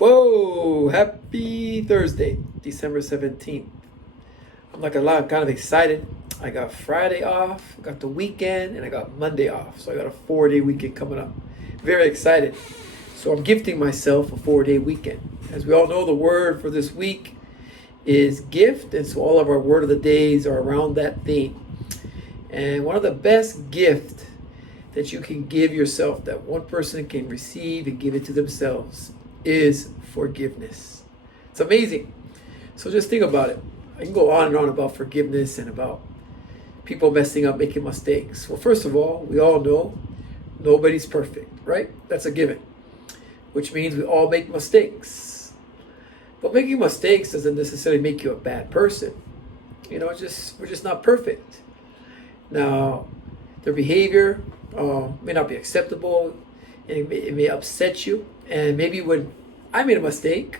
Whoa, happy Thursday, December 17th. I'm not gonna lie, I'm kind of excited. I got Friday off, got the weekend, and I got Monday off. So I got a 4-day weekend coming up. Very excited. So I'm gifting myself a 4-day weekend. As we all know, the word for this week is gift, and so all of our word of the days are around that theme. And one of the best gifts that you can give yourself, that one person can receive and give it to themselves, is forgiveness. It's amazing. So just think about it. I can go on and on about forgiveness and about people messing up, making mistakes. Well, first of all, we all know nobody's perfect, right? That's a given, which means we all make mistakes. But making mistakes doesn't necessarily make you a bad person. We're just not perfect. Now, their behavior may not be acceptable, and it may upset you. And maybe when I made a mistake,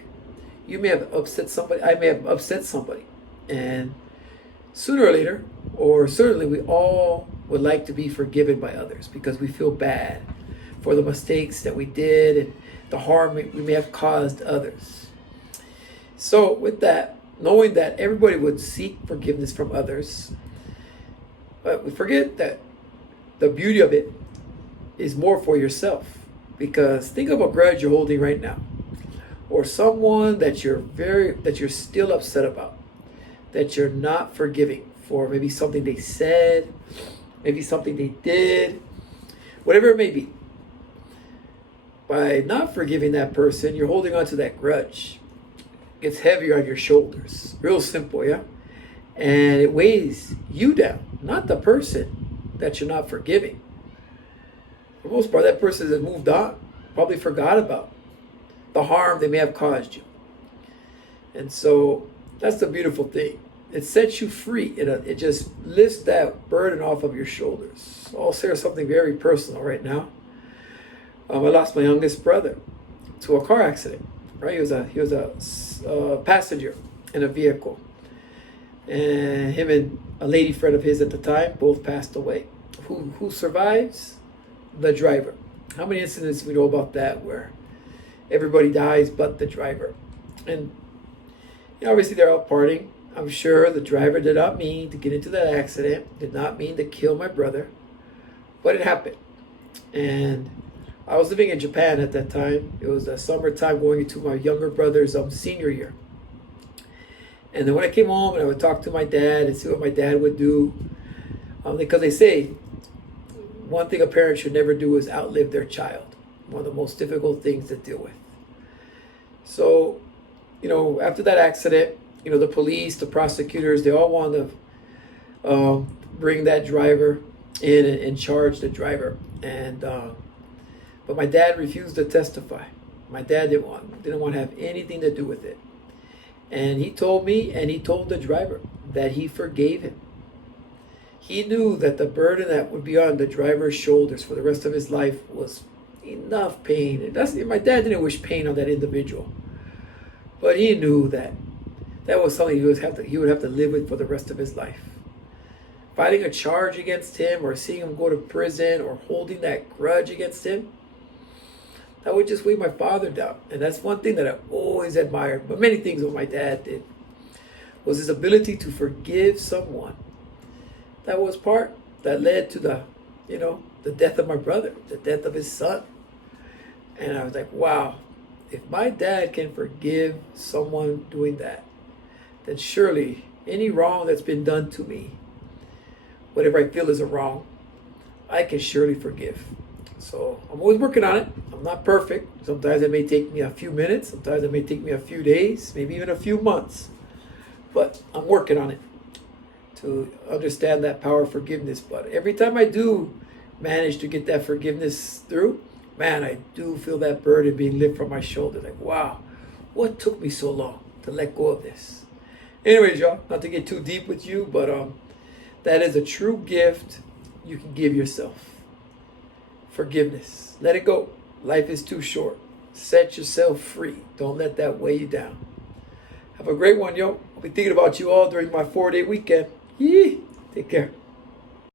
you may have upset somebody. I may have upset somebody. And sooner or later, or certainly, we all would like to be forgiven by others because we feel bad for the mistakes that we did and the harm we may have caused others. So with that, knowing that everybody would seek forgiveness from others, but we forget that the beauty of it is more for yourself. Because think of a grudge you're holding right now, or someone that you're still upset about, that you're not forgiving for maybe something they said, maybe something they did, whatever it may be. By not forgiving that person, you're holding on to that grudge. It gets heavier on your shoulders. Real simple, yeah? And it weighs you down, not the person that you're not forgiving. For the most part, that person has moved on, probably forgot about the harm they may have caused you. And so that's the beautiful thing. It sets you free. It just lifts that burden off of your shoulders. I'll share something very personal right now. I lost my youngest brother to a car accident. Right, he was a passenger in a vehicle, and him and a lady friend of his at the time both passed away. Who survives? The driver. How many incidents we know about that where everybody dies but the driver? And obviously they're out partying. I'm sure the driver did not mean to get into that accident, did not mean to kill my brother, but it happened. And I was living in Japan at that time. It was a summertime going into my younger brother's senior year. And then when I came home and I would talk to my dad and see what my dad would do, because they say one thing a parent should never do is outlive their child. One of the most difficult things to deal with. So, after that accident, the police, the prosecutors, they all wanted to bring that driver in and charge the driver. And but my dad refused to testify. My dad didn't want to have anything to do with it. And he told me, and he told the driver that he forgave him. He knew that the burden that would be on the driver's shoulders for the rest of his life was enough pain. And my dad didn't wish pain on that individual, but he knew that was something he would have to live with for the rest of his life. Fighting a charge against him, or seeing him go to prison, or holding that grudge against him, that would just weigh my father down. And that's one thing that I always admired. But many things what my dad did was his ability to forgive someone. That was part that led to the death of my brother, the death of his son. And I was like, wow, if my dad can forgive someone doing that, then surely any wrong that's been done to me, whatever I feel is a wrong, I can surely forgive. So I'm always working on it. I'm not perfect. Sometimes it may take me a few minutes. Sometimes it may take me a few days, maybe even a few months. But I'm working on it to understand that power of forgiveness. But every time I do manage to get that forgiveness through, man, I do feel that burden being lifted from my shoulder. Like, wow, what took me so long to let go of this? Anyways, y'all, not to get too deep with you, but that is a true gift you can give yourself. Forgiveness. Let it go. Life is too short. Set yourself free. Don't let that weigh you down. Have a great one, yo. I'll be thinking about you all during my 4-day weekend. Yee. Take care.